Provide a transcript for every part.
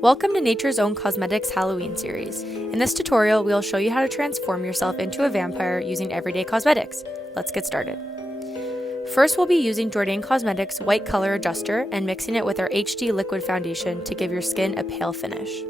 Welcome to Nature's Own Cosmetics Halloween series. In this tutorial, we'll show you how to transform yourself into a vampire using everyday cosmetics. Let's get started. First, we'll be using Jordan Cosmetics White Color Adjuster and mixing it with our HD Liquid Foundation to give your skin a pale finish.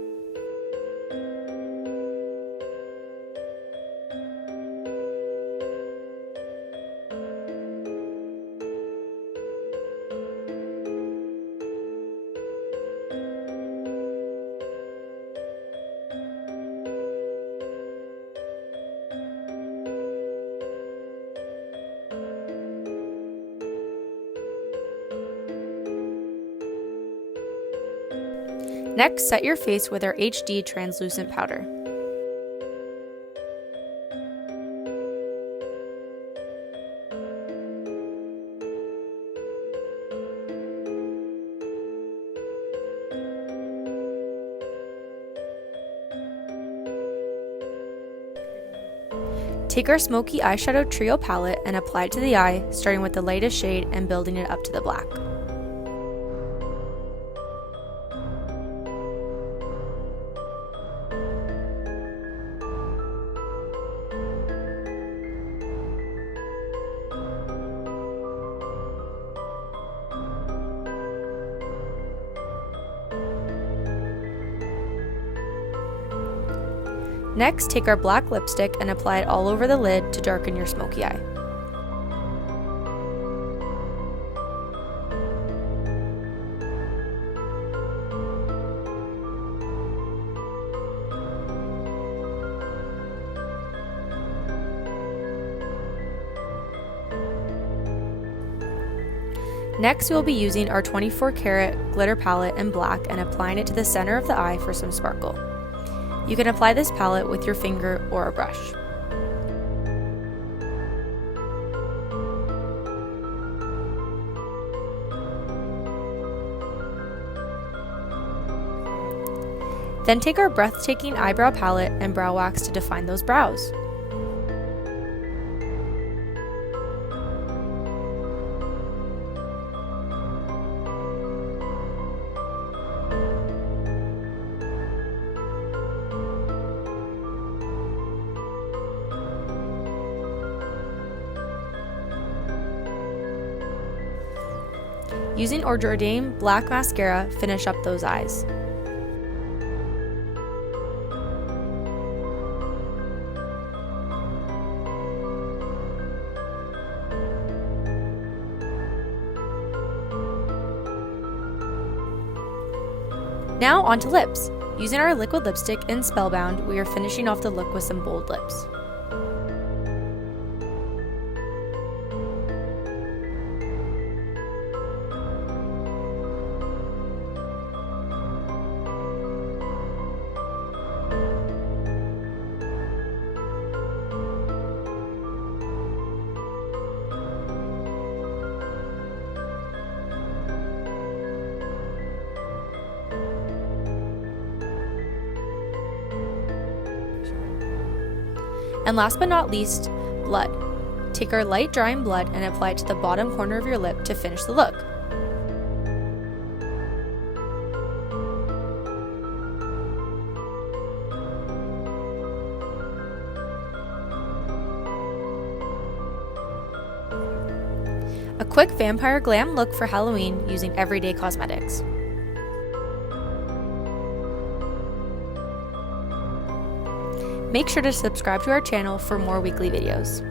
Next, set your face with our HD translucent powder. Take our smoky eyeshadow trio palette and apply it to the eye, starting with the lightest shade and building it up to the black. Next, take our black lipstick and apply it all over the lid to darken your smoky eye. Next, we'll be using our 24 karat glitter palette in black and applying it to the center of the eye for some sparkle. You can apply this palette with your finger or a brush. Then take our breathtaking eyebrow palette and brow wax to define those brows. Using our Jordan black mascara, finish up those eyes. Now onto lips. Using our liquid lipstick in Spellbound, we are finishing off the look with some bold lips. And last but not least, blood. Take our light drying blood and apply it to the bottom corner of your lip to finish the look. A quick Vampire Glam look for Halloween using everyday cosmetics. Make sure to subscribe to our channel for more weekly videos.